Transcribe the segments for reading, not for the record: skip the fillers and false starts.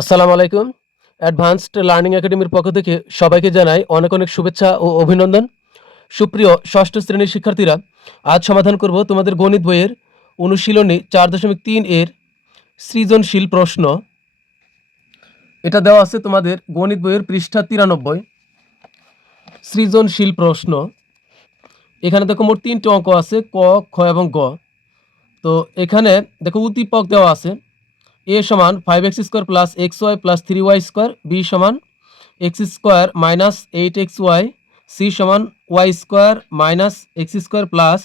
আসসালামু আলাইকুম। Advanced learning একাডেমির পক্ষ থেকে সবাইকে জানাই অনেক অনেক শুভেচ্ছা ও অভিনন্দন। সুপ্রিয় ষষ্ঠ শ্রেণীর শিক্ষার্থীরা, আজ সমাধান করব তোমাদের গণিত বইয়ের অনুশীলনী 4.3 এর সৃজনশীল প্রশ্ন। এটা দেওয়া আছে তোমাদের গণিত বইয়ের পৃষ্ঠা 93। সৃজনশীল প্রশ্ন। এখানে দেখো মোট 3টি অঙ্ক আছে, ক, খ এবং গ। তো এখানে দেখো উদ্দীপক দেওয়া আছে। a সমান 5x² plus xy plus 3y², b সমান x² মাইনাস 8xy, c সমান y² minus x² plus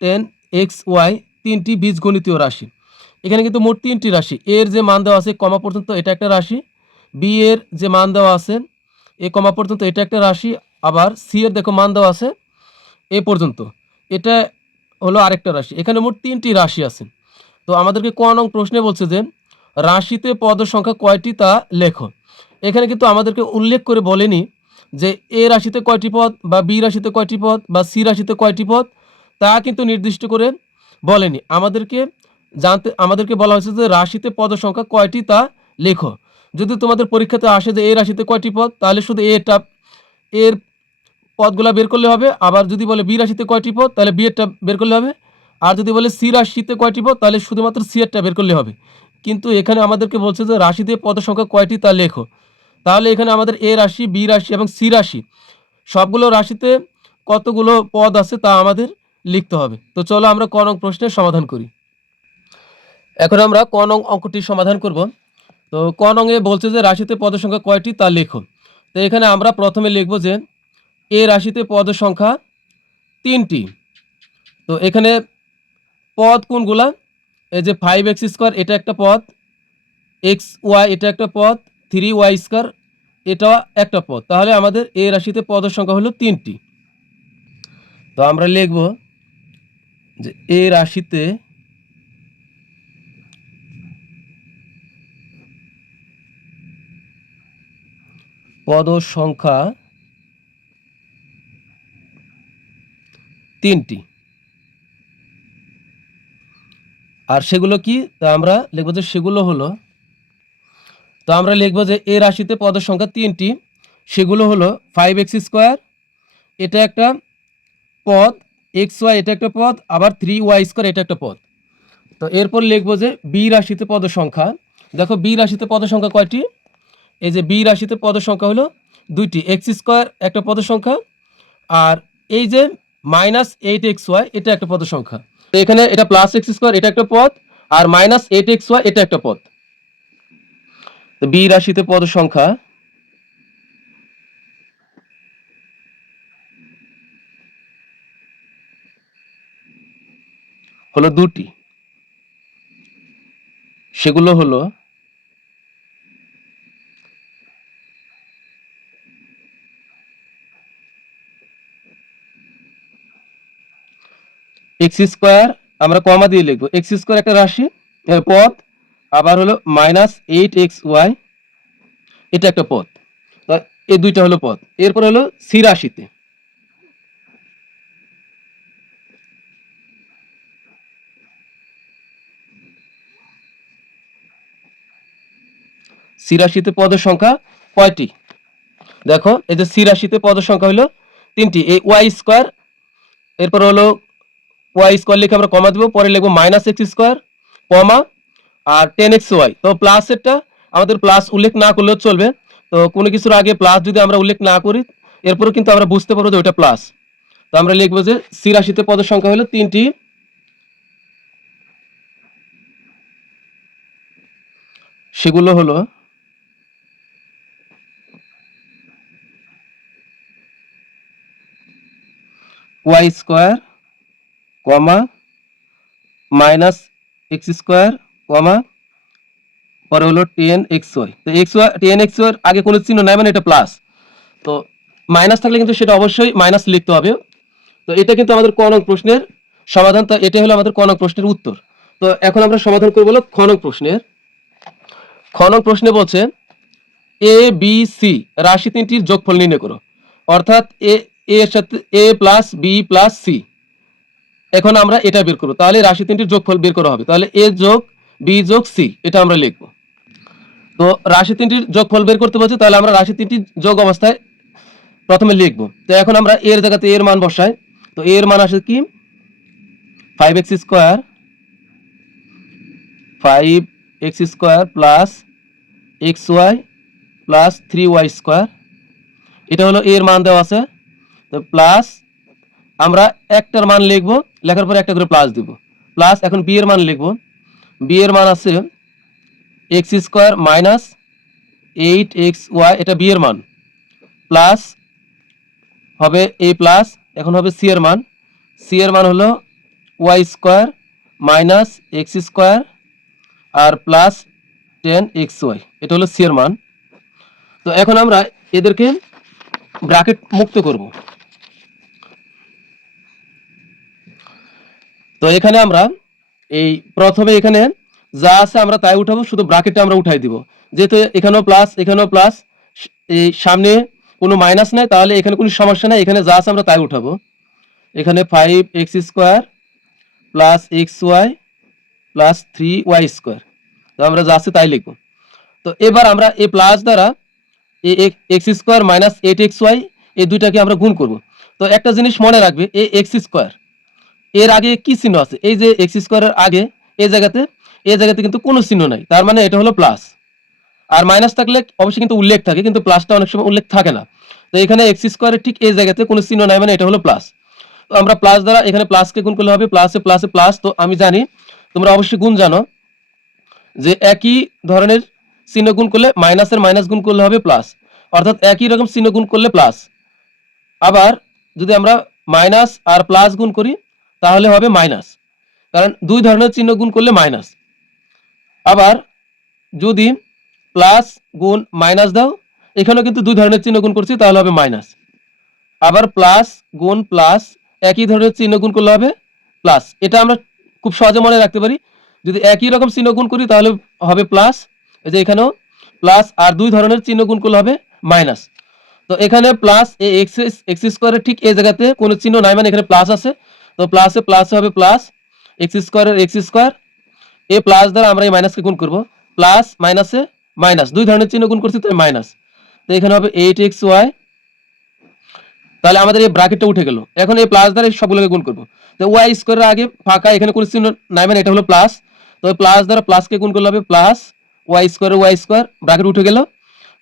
10xy, তিনটি বীজগণিতীয় রাশি। এখানে কিন্তু মোট 3টি রাশি। এর যে মান দেওয়া আছে কমা পর্যন্ত এটা একটা রাশি, বি এর যে মান দেওয়া আছে এ কমা পর্যন্ত এটা একটা রাশি, আবার সি এর দেখো মান দেওয়া আছে এ পর্যন্ত, এটা হলো আরেকটা রাশি। এখানে মোট 3টি রাশি আছে। তো আমাদেরকে ক নং প্রশ্নে বলছে যে রাশিতে পদ সংখ্যা কয়টি তা লেখো। এখানে কিন্তু আমাদেরকে উল্লেখ করে বলেনি যে এ রাশিতে কয়টি পদ বা বি রাশিতে কয়টি পদ বা সি রাশিতে কয়টি পদ, তা কিন্তু নির্দিষ্ট করে বলেনি। আমাদেরকে বলা হয়েছে যে রাশিতে পদ সংখ্যা কয়টি তা লেখো। যদি তোমাদের পরীক্ষাতে আসে যে এ রাশিতে কয়টি পদ, তাহলে শুধু এর পদগুলা বের করলে হবে। আবার যদি বলে বি রাশিতে কয়টি পদ, তাহলে বি এরটা বের করলে হবে। আর যদি বলে সি রাশিতে কয়টি পদ, তাহলে শুধুমাত্র সি এরটা বের করলে হবে। কিন্তু এখানে আমাদেরকে বলছে যে রাশিতে পদ সংখ্যা কয়টি তা লেখো। তাহলে এখানে আমাদের এ রাশি, বি রাশি এবং সি রাশি সবগুলো রাশিতে কতগুলো পদ আছে তা আমাদের লিখতে হবে। তো চলো আমরা ক নং প্রশ্নের সমাধান করি। এখন আমরা ক নং অঙ্কটি সমাধান করব। তো ক নং এ বলছে যে রাশিতে পদ সংখ্যা কয়টি তা লেখো। তো এখানে আমরা প্রথমে লিখব যে এ রাশিতে পদ সংখ্যা 3টি। তো এখানে পদ কোনগুলা? এই যে 5x² এটা একটা পদ, xy এটা একটা পদ, 3y² এটা একটা পদ। তাহলে আমাদের এ রাশিতে পদের সংখ্যা হলো 3টি। তো আমরা লিখব যে এ রাশিতে পদ সংখ্যা 3টি। আর সেগুলো কি? তা আমরা লিখব যে সেগুলো হলো, তো আমরা লিখব যে এ রাশিতে পদের সংখ্যা 3টি, সেগুলো হলো 5x² এটা একটা পদ, xy এটা একটা পদ, আবার 3y² এটা একটা পদ। তো এরপর লিখব যে বি রাশিতে পদ সংখ্যা। দেখো বি রাশিতে পদ সংখ্যা কয়টি? এই যে বি রাশিতে পদ সংখ্যা হলো 2টি, x² একটা পদ সংখ্যা, আর এই যে -8xy এটা একটা পদ সংখ্যা। তো এখানে এটা +x² এটা একটা পদ, আর -8xy এটা একটা পদ। তো বি রাশিতে পদ সংখ্যা হলো 2টি, সেগুলো হলো x², আমরা কমা দিয়ে লিখবো x² একটা রাশি পদ, আবার হলো -8xy এটা একটা পদ। তো এই দুইটা হলো পদ। এরপর হলো সি রাশিতে, সি রাশিতে পদের সংখ্যা কয়টি? দেখো এই যে সি রাশিতে পদের সংখ্যা হলো 3টি। এই y², এরপর হলো y² লিখে আমরা কমা দেব, পরে লিখবো -x², কমা, আর 10xy। তো প্লাসেরটা আমাদের প্লাস উল্লেখ না করলেও চলবে। তো কোনো কিছুর আগে প্লাস যদি আমরা উল্লেখ না করি, এরপরও কিন্তু আমরা বুঝতে পারবো যে ওটা প্লাস। তো আমরা লিখবো যে সি রাশিতে পদের সংখ্যা হলো 3টি, সেগুলো হলো y², কমা, -x², কমা, পরে হলো 10xy। তো xy 10xy এর আগে কোনো চিহ্ন নাই, মানে এটা প্লাস। তো মাইনাস থাকলে কিন্তু সেটা অবশ্যই মাইনাস লিখতে হবে। তো এটা কিন্তু আমাদের ক নং প্রশ্নের সমাধান। তো এটা হলো আমাদের ক নং প্রশ্নের উত্তর। তো এখন আমরা সমাধান করব হলো খ নং প্রশ্নের। খ নং প্রশ্নে বলছে এ বি সি রাশি তিনটির যোগফল নির্ণয় করো। অর্থাৎ এ এর সাথে এ প্লাস বি প্লাস সি। এখন আমরা এটা বের করবো, তাহলে রাশি তিনটির যোগফল বের করা হবে। তাহলে এ যোগ বি যোগ সি এটা আমরা লিখবো। তো রাশি তিনটির যোগফল বের করতে বলছে, তাহলে আমরা রাশি তিনটি যোগ অবস্থায় প্রথমে লিখব। তো এখন আমরা এর জায়গাতে এর মান বসাই। তো এর মান আসে কি 5x square, 5x square plus xy plus 3y square, এটা হলো এর মান দেওয়া আছে। তো প্লাস আমরা একটার মান লিখব, লেখার পরে একটা করে প্লাস দিব। প্লাস এখন বি এর মান লিখব। বি এর মান আছে এক্স স্কোয়ার মাইনাস 8xy, এটা বি এর মান, প্লাস হবে এ প্লাস, এখন হবে সি এর মান। সি এর মান হলো y square minus x square আর প্লাস 10xy, এটা হলো সি এর মান। তো এখন আমরা এদেরকে ব্র্যাকেট মুক্ত করব। তো এখানে আমরা এই প্রথমে এখানে যা আছে আমরা তাই উঠাবো, শুধু ব্র্যাকেটে আমরা উঠাই দিব। যেহেতু এখানেও প্লাস এখানেও প্লাস, এই সামনে কোনো মাইনাস নাই, তাহলে এখানে কোনো সমস্যা নাই, এখানে যা আছে আমরা তাই উঠাবো। এখানে 5x square plus xy plus 3y square, তো আমরা যা আছে তাই লিখবো। তো এবার আমরা এই প্লাস দ্বারা এক্স স্কোয়ার মাইনাস 8xy এই দুইটাকে আমরা গুণ করব। তো একটা জিনিস মনে রাখবে, এই এক্স স্কোয়ার এর আগে কি চিহ্ন আছে, এই যে এক্স স্কোয়ারের আগে এই জায়গাতে কিন্তু কোনো চিহ্ন নাই, তার মানে এটা হলো প্লাস। আর মাইনাস থাকলে অবশ্যই কিন্তু উল্লেখ থাকে, কিন্তু প্লাসটা অনেক সময় উল্লেখ থাকে না। তো এখানে এক্স স্কোয়ারের ঠিক এই জায়গাতে কোনো চিহ্ন নাই, মানে এটা হলো প্লাস। তো আমরা প্লাস দ্বারা এখানে প্লাসকে গুণ করলে হবে প্লাসে প্লাসে প্লাস। তো আমি জানি তোমরা অবশ্যই গুণ জানো, যে একই ধরনের চিহ্ন গুণ করলে মাইনাসের মাইনাস গুণ করলে হবে প্লাস, অর্থাৎ একই রকম চিহ্ন গুণ করলে প্লাস। আবার যদি আমরা মাইনাস আর প্লাস গুণ করি তাহলে হবে মাইনাস, কারণ দুই ধরনের চিহ্ন গুণ করলে মাইনাস। আবার যদি প্লাস গুণ মাইনাস দাও, এখানেও কিন্তু দুই ধরনের চিহ্ন গুণ করছি, তাহলে হবে মাইনাস। আবার প্লাস গুণ প্লাস একই ধরনের চিহ্ন গুণ করলে হবে প্লাস। এটা আমরা খুব সহজে মনে রাখতে পারি, যদি একই রকম চিহ্ন গুণ করি তাহলে হবে প্লাস, এই যে এখানেও প্লাস, আর দুই ধরনের চিহ্ন গুণ করলে হবে মাইনাস। তো এখানে প্লাস এক্স স্কোয়ারের ঠিক এই জায়গাতে কোনো চিহ্ন নাই, মানে এখানে প্লাস আছে, তো প্লাসে প্লাসে হবে প্লাস এক্স স্কোয়ারের এক্স স্কোয়ার। এই প্লাস দ্বারা আমরা এই মাইনাসকে গুণ করব, প্লাস মাইনাসে মাইনাস, দুই ধরনের চিহ্ন গুণ করছি তাই মাইনাস। তো এখানে হবে 8xy, তাহলে আমাদের এই ব্র্যাকেটটা উঠে গেল। এখন এই প্লাস দ্বারা সবগুলোকে গুণ করব। তো ওয়াই স্কোয়ারের আগে ফাঁকা, এখানে কোনো চিহ্ন নাই, মানে এটা হলো প্লাস। তো প্লাস দ্বারা প্লাসকে গুণ করলে হবে প্লাস ওয়াই স্কোয়ার, ব্র্যাকেট উঠে গেল।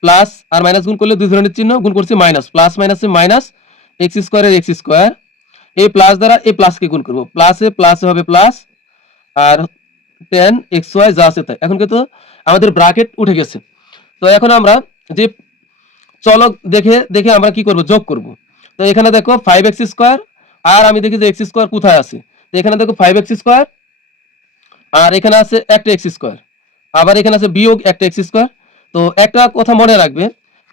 প্লাস আর মাইনাস গুণ করলে দুই ধরনের চিহ্ন গুণ করছি মাইনাস, প্লাস মাইনাসে মাইনাস এক্স স্কোয়ারের এক্স স্কোয়ার। এই প্লাস দ্বারা এই প্লাসকে গুণ করব, প্লাসে প্লাসে হবে প্লাস আর 10xy যা আছে তাই। এখন কিন্তু আমাদের ব্র্যাকেট উঠে গেছে। তো এখন আমরা যে চলক দেখে দেখে আমরা কি করব, যোগ করব। তো এখানে দেখো 5x স্কোয়ার, আর আমি দেখি যে এক্স স্কোয়ার কোথায় আছে। তো এখানে দেখো 5x স্কোয়ার, আর এখানে আছে একটা এক্স স্কোয়ার, আবার এখানে আছে বিয়োগ একটা এক্স স্কোয়ার। তো একটা কথা মনে রাখবে,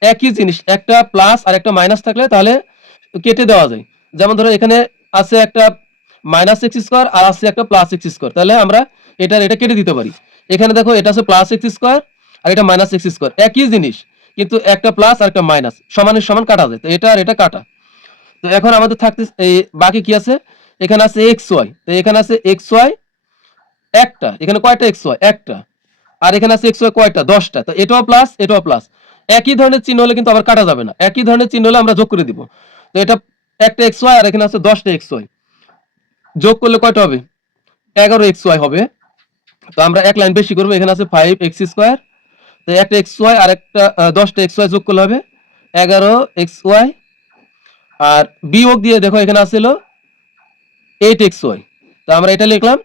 একই জিনিস একটা প্লাস আর একটা মাইনাস থাকলে তাহলে কেটে দেওয়া যায়। যেমন ধরো এখানে আছে একটা মাইনাস এক্স স্কোয়ার আর আছে একটা প্লাস এক্স স্কোয়ার, তাহলে আমরা এটা কেটে দিতে পারি। এখানে দেখো এটা আছে প্লাস এক্স স্কোয়ার আর এটা মাইনাস এক্স স্কোয়ার, একই জিনিস কিন্তু একটা প্লাস আর একটা মাইনাস সমানের সমান কাটা যায়, তো এটা আর এটা কাটা। তো এখন আমাদের থাকতে এই বাকি কি আছে, এখানে আছে এক্স ওয়াই, তো এখানে আছে এক্স ওয়াই একটা, এখানে কয়টা এক্স ওয়াই একটা, আর এখানে আছে এক্স ওয়াই কয়টা 10টা। তো এটাও প্লাস এটাও প্লাস, একই ধরনের চিহ্ন হলে কিন্তু আবার কাটা যাবে না, একই ধরনের চিহ্ন হলে আমরা যোগ করে দিব। তো এটা একটা এক্স ওয়াই আর এখানে আছে 10টা এক্স ওয়াই, যোগ করলে কয়টা হবে 11xy হবে। তো আমরা এক লাইন বেশি করবো, এখানে আছে 5x স্কোয়ার, তো একটা এক্স ওয়াই আর একটা 10টা এক্স ওয়াই যোগ করলে হবে 11xy। আর বিয়োগ দিয়ে দেখো এখানে আছিল 8xy, তো আমরা এটা লিখলাম।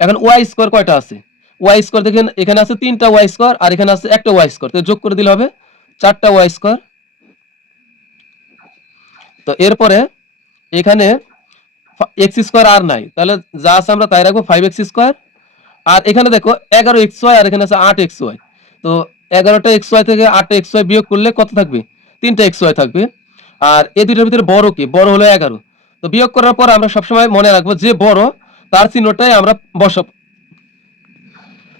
এখন ওয়াই স্কোয়ার কয়টা আছে, ওয়াই স্কোয়ার দেখেন এখানে আছে 3টা ওয়াই স্কোয়ার আর এখানে আছে একটা ওয়াই স্কোয়ার, তো যোগ করে দিলে হবে 4টা ওয়াই স্কোয়ার। তো এরপরে এখানে এক্স স্কোয়ার আর নাই, তাহলে যা আছে আমরা তাই রাখবো 5x স্কোয়ার। আর এখানে দেখো 11xy আর এখানে আছে 8xy, তো 11টা xy থেকে 8টা xy বিয়োগ করলে কত থাকবে, 3টা xy থাকবে। আর এই দুইটার ভিতরে বড় কি, বড় হলো 11। তো বিয়োগ করার পর আমরা সবসময় মনে রাখবো যে বড় তার চিহ্নটাই আমরা বসাব।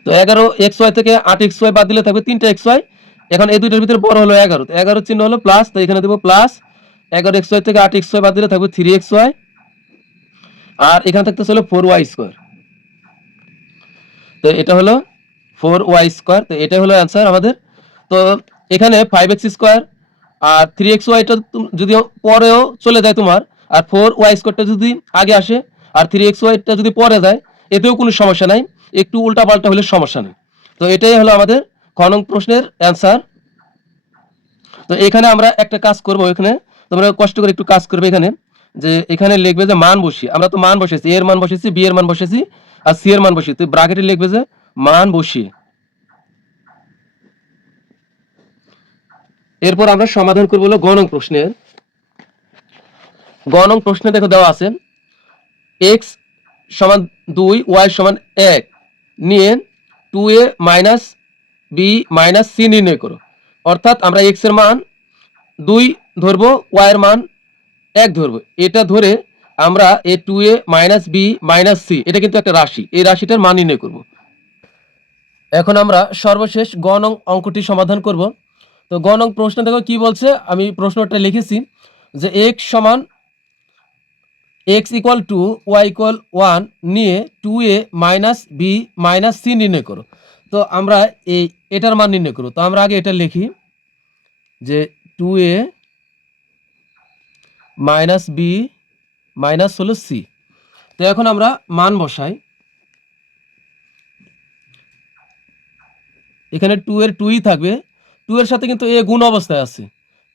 তো 11xy থেকে 8xy বাদ দিলে থাকবে 3টা xy। এখন এই দুইটার ভিতরে বড় হলো 11, তো 11 চিহ্ন হলো প্লাস, তো এখানে দেবো প্লাস 11xy থেকে 8xy বাদ দিলে থাকবে 3xy, আর এখানে থাকতেছে হলো 4y স্কোয়ার। তো এটা হলো 4y স্কোয়ার, তো এটা হলো অ্যান্সার আমাদের। তো এখানে 5x² আর 3xy যদি পরেও চলে যায় তোমার, আর 4y² যদি আগে আসে আর 3xy যদি পরে যায়, এতেও কোনো সমস্যা নাই, একটু উল্টাপাল্টা হলে সমস্যা নেই। তো এটাই হলো আমাদের খ নং প্রশ্নের অ্যান্সার। তো এখানে আমরা একটা কাজ করব, এখানে তোমরা কষ্ট করে একটু কাজ করবে। এখানে যে এখানে লিখবে যে মান বসিয়ে, আমরা তো মান বসেছি, এর মান বসেছি, বি এর মান বসেছি, আর সি এর মান বসিয়ে, তো ব্র্যাকেটে লিখবে যে মান বসিয়ে। এরপর আমরা সমাধান করব হলো গ নং প্রশ্নের। গ নং প্রশ্নে দেখো দেওয়া আছে x সমান 2 y সমান 1 নিয়ে 2a minus b minus C নির্ণয় করো। অর্থাৎ আমরা x এর মান 2 ধরবো, y এর মান 1 ধরবো। এটা ধরে আমরা এ 2a minus b minus c, এটা কিন্তু একটা রাশি, এই রাশিটার মান নির্ণয় করব। এখন আমরা সর্বশেষ গ নং অঙ্কটি সমাধান করব। তো গ নং প্রশ্ন দেখো কি বলছে, আমি প্রশ্নটা লিখেছি যে x সমান x equal to y equal 1 নিয়ে 2a minus b minus C নির্ণয় করো। তো আমরা এটার মান নির্ণয় করব। তো আমরা আগে এটা লিখি যে 2a মাইনাস বি মাইনাস হলো সি। তো এখন আমরা মান বসাই। এখানে 2 এর 2ই থাকবে, 2 এর সাথে কিন্তু এ গুণ অবস্থায় আছে,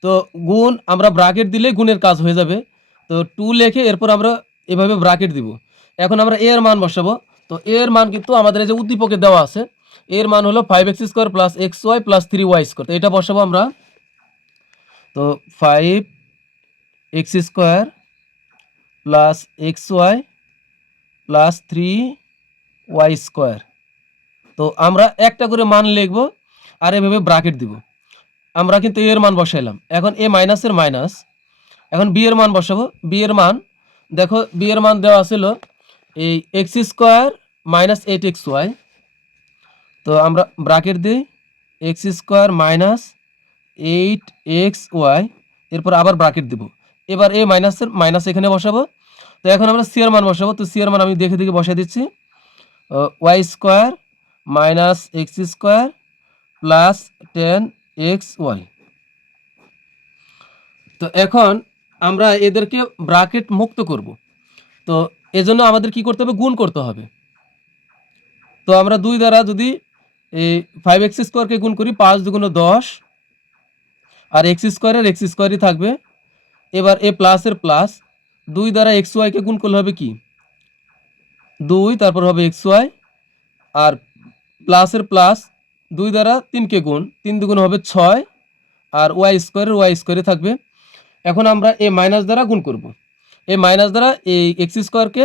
তো গুণ আমরা ব্র্যাকেট দিলে গুণের কাজ হয়ে যাবে। তো 2 লিখে এরপর আমরা এভাবে ব্র্যাকেট দিব। এখন আমরা এর মান বসাবো। তো এর মান কিন্তু আমাদের এই যে উদ্দীপকে দেওয়া আছে, এর মান হলো 5x² plus xy plus 3y²। তো এটা বসাবো আমরা। তো 5x² plus xy plus 3y²। তো আমরা একটা করে মান লিখবো আর এভাবে ব্র্যাকেট দিব। আমরা কিন্তু এর মান বসাইলাম। এখন এ মাইনাসের মাইনাস, এখন বি এর মান বসাবো। বি এর মান দেখো, বি এর মান দেওয়া ছিল এই x² মাইনাস 8xy। তো আমরা ব্র্যাকেট দিই x² মাইনাস 8xy, এরপর আবার ব্র্যাকেট দিব। এবার এ মাইনাসের মাইনাস এখানে বসাবো। তো এখন আমরা সি এর মান বসাবো। তো সি এর মান আমি দেখে দেখে বসাই দিচ্ছি, y² minus x² plus 10xy। তো এখন আমরা এদেরকে ব্র্যাকেট মুক্ত করব। তো এজন্য আমাদের কি করতে হবে, গুণ করতে হবে। তো আমরা 2 দ্বারা যদি এই 5x² গুণ করি, 5 × 10, আর x² এর x² থাকবে। এবার এ প্লাসের প্লাস, 2 দ্বারা xy কে গুণ করলে হবে কি 2, তারপর হবে xy, আর প্লাসের প্লাস 2 দ্বারা 3 কে গুণ, 3 দুগুণ হবে 6, আর y² থাকবে। এখন আমরা এই মাইনাস দ্বারা গুণ করব। এই মাইনাস দ্বারা এই x² কে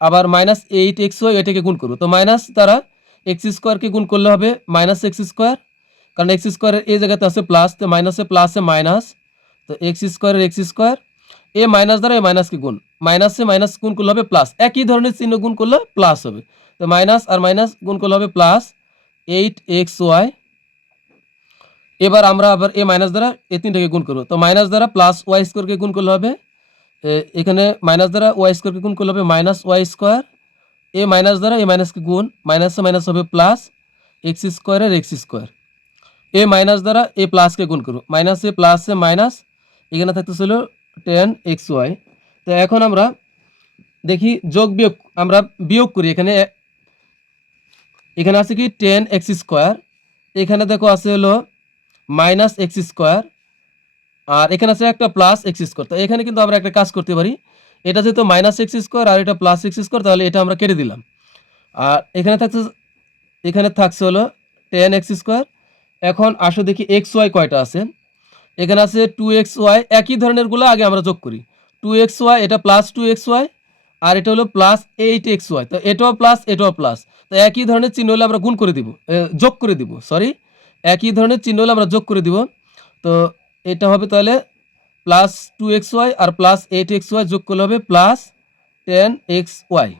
আবার মাইনাস 8xy এটাকে গুণ করব। তো মাইনাস দ্বারা x² কে গুণ করলে হবে মাইনাস x², কারণ x² এর এই জায়গাতে আছে প্লাস, তো মাইনাসে প্লাসে মাইনাস, তো x² এর x²। এ মাইনাস দ্বারা এই মাইনাসকে গুণ, মাইনাসে মাইনাস গুণ করলে হবে প্লাস, একই ধরনের চিহ্ন গুণ করলে প্লাস হবে। তো মাইনাস আর মাইনাস গুণ করলে হবে প্লাস 8xy। এবার আমরা আবার এ মাইনাস দ্বারা এই তিনটাকে গুণ করব। তো মাইনাস দ্বারা প্লাস y² কে গুণ করলে হবে, এখানে মাইনাস দ্বারা y² কে গুণ করলে হবে মাইনাস y²। এ মাইনাস দ্বারা এ মাইনাসকে গুণ, মাইনাসে মাইনাস হবে প্লাস x² এর x²। এ মাইনাস দ্বারা এ প্লাসকে গুণ করব, মাইনাসে প্লাসে মাইনাস, এখানে থাকতেছিল 10xy। তো এখন আমরা দেখি যোগ বিয়োগ, আমরা বিয়োগ করি। এখানে আছে কি 10x², এখানে দেখো আছে হলো মাইনাস x², আর এখানে আছে একটা প্লাস x²। তো এখানে কিন্তু আমরা একটা কাজ করতে পারি, এটা যেহেতু মাইনাস x² আর এটা প্লাস x², তাহলে এটা আমরা কেটে দিলাম। আর এখানে থাকছে হলো 10x²। এখন আসো দেখি xy কয়টা আছে। এখানে আছে 2xy, একই ধরনেরগুলো আগে আমরা যোগ করি। 2xy, এটা প্লাস 2xy, আর এটা হলো প্লাস 8xy। তো এটাও প্লাস, এটাও প্লাস। তো একই ধরনের চিহ্ন হলে আমরা গুণ করে দিব, যোগ করে দিব, সরি, একই ধরনের চিহ্ন হলে আমরা যোগ করে দিব। তো এটা হবে তাহলে প্লাস 2xy আর প্লাস 8xy যোগ করলে হবে প্লাস 10xy।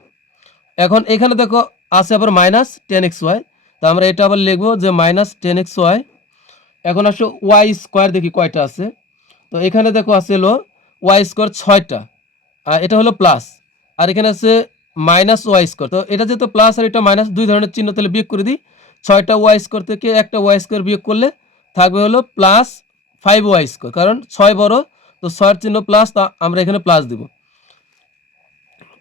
এখন এখানে দেখো আছে আবার মাইনাস 10xy, তো আমরা এটা আবার লিখবো যে মাইনাস 10xy। এখন আসো y² দেখি কয়টা আছে। তো এখানে দেখো আছে হলো y² 6টা, আর এটা হলো প্লাস, আর এখানে আছে মাইনাস y²। তো এটা যেহেতু প্লাস আর এটা মাইনাস, দুই ধরনের চিহ্ন, তাহলে বিয়োগ করে দিই। 6টা y² থেকে একটা y² বিয়োগ করলে থাকবে হলো +5y², কারণ 6 বড়, তো 6-এর চিহ্ন প্লাস, তা আমরা এখানে প্লাস দিব।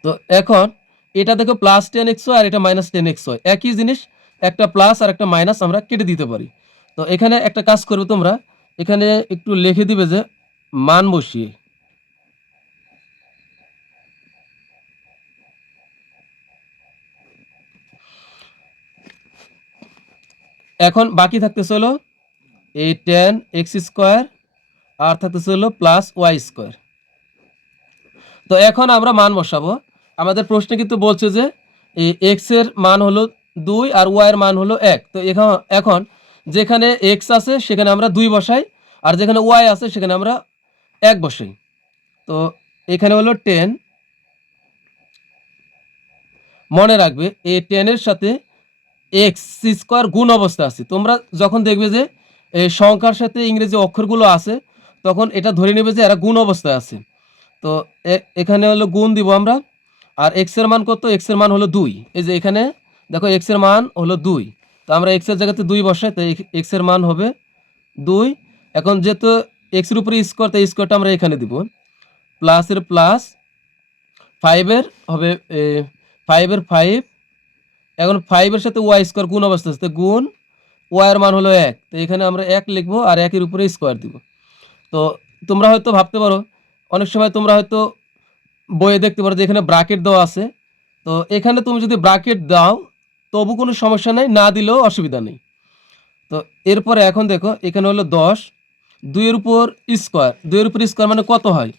তো এখন এটা দেখো +10xy আর এটা -10xy, একই জিনিস, একটা প্লাস আর একটা মাইনাস আমরা কেটে দিতে পারি। তো এখানে একটা কাজ করবে তোমরা, এখানে একটু লিখে দিবে যে মান বসিয়ে। এখন বাকি থাকতেছে হলো এই tan x² আর থাকতেছে হলো +y²। তো এখন আমরা মান বসাবো। আমাদের প্রশ্নে কিন্তু বলছে যে এই x এর মান হলো 2 আর y এর মান হলো 1। তো এখন যেখানে x আছে সেখানে আমরা 2 বসাই, আর যেখানে y আছে সেখানে আমরা 1 বসাই। তো এখানে হলো 10, মনে রাখবে এই 10 এর সাথে x² গুণ অবস্থা আছে। তোমরা যখন দেখবে যে এই সংখ্যার সাথে ইংরেজি অক্ষরগুলো আছে, তখন এটা ধরে নেবে যে এরা গুণ অবস্থায় আছে। তো এখানে হলো গুণ দিব আমরা। আর x এর মান কত? x এর মান হলো 2। এই যে এখানে দেখো x এর মান হলো 2, তো আমরা x এর জায়গাতে 2 বসাই, তো x এর মান হবে 2। এখন যেহেতু x এর উপরে স্কোয়ার, তাই স্কোয়ারটা আমরা এখানে দিব। প্লাস এর প্লাস, 5 এর হবে 5 এর 5। এখন 5 এর সাথে y² গুণ অবস্থা আছে, তো গুণ, y এর মান হলো 1, তো এখানে আমরা 1 লিখবো আর 1 এর উপরে স্কোয়ার দিব। তো তোমরা হয়তো ভাবতে পারো, অনেক সময় তোমরা হয়তো বইয়ে দেখতে পারো যে এখানে ব্র্যাকেট দেওয়া আছে। তো এখানে তুমি যদি ব্র্যাকেট দাও তবু কোনো সমস্যা নেই, না দিলেও অসুবিধা নেই। তো এরপরে এখন দেখো এখানে হলো 10, 2 এর উপর স্কোয়ার, 2 এর উপর স্কোয়ার মানে কত হয়?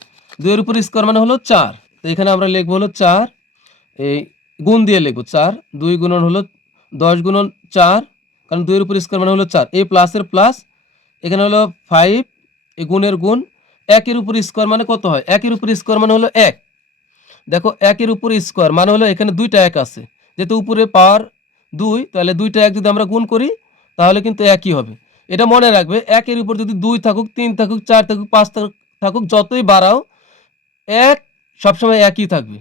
2 এর উপর স্কোয়ার মানে হলো 4। তো এখানে আমরা লিখবো হলো 4, এই গুণ দিয়ে লিখবো 4, 2 গুণন হলো 10 গুণন 4, কারণ 2 এর উপর স্কোয়ার মানে হলো 4। এই প্লাসের প্লাস, এখানে হলো 5, এই গুণের গুণ, 1 এর উপর স্কোয়ার মানে কত হয়? 1 এর উপর স্কোয়ার মানে হলো 1। দেখো 1 এর উপর স্কোয়ার মানে হলো এখানে 2টা 1 আছে, যেহেতু উপরে পাওয়ার 2, তাহলে 2টা 1 যদি আমরা গুণ করি তাহলে কিন্তু একই হবে। এটা মনে রাখবে, 1 এর উপর যদি 2 থাকুক, 3 থাকুক, 4 থাকুক, 5 থাকুক, যতই বাড়াও 1 সবসময় একই থাকবে।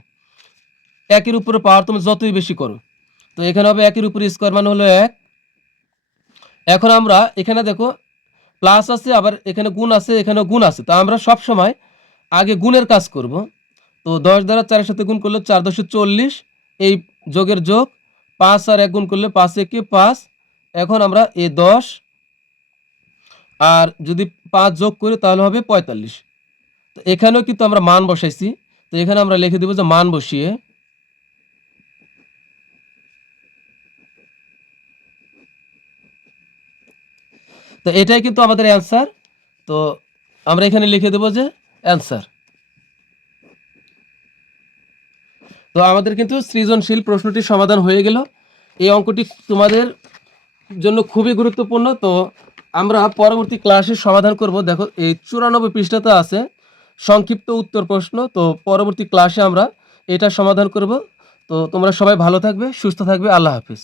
1 এর উপরে পাওয়ার তুমি যতই বেশি করো, তো এখানে হবে 1 এর উপর স্কোয়ার মানে হলো 1। এখন আমরা এখানে দেখো প্লাস আছে, আবার এখানে গুণ আছে, এখানেও গুণ আছে, তা আমরা সব সময় আগে গুণের কাজ করব। তো 10 দ্বারা 4 এর সাথে গুণ করলে 4 × 40, এই যোগের যোগ, 5 আর 1 গুণ করলে 5 × 1 = 5। এখন আমরা এই 10 আর যদি 5 যোগ করি তাহলে হবে 45। তো এখানেও কিন্তু আমরা মান বসাইছি, তো এখানে আমরা লিখে দেব যে মান বসিয়ে। তো এটাই কিন্তু আমাদের অ্যান্সার। তো আমরা এখানে লিখে দেব যে অ্যান্সার। তো আমাদের কিন্তু সৃজনশীল প্রশ্নটির সমাধান হয়ে গেল। এই অঙ্কটি তোমাদের জন্য খুবই গুরুত্বপূর্ণ। তো আমরা পরবর্তী ক্লাসে সমাধান করব। দেখো এই 94 পৃষ্ঠাতে আছে সংক্ষিপ্ত উত্তর প্রশ্ন। তো পরবর্তী ক্লাসে আমরা এটা সমাধান করব। তো তোমরা সবাই ভালো থাকবে, সুস্থ থাকবে। আল্লাহ হাফিজ।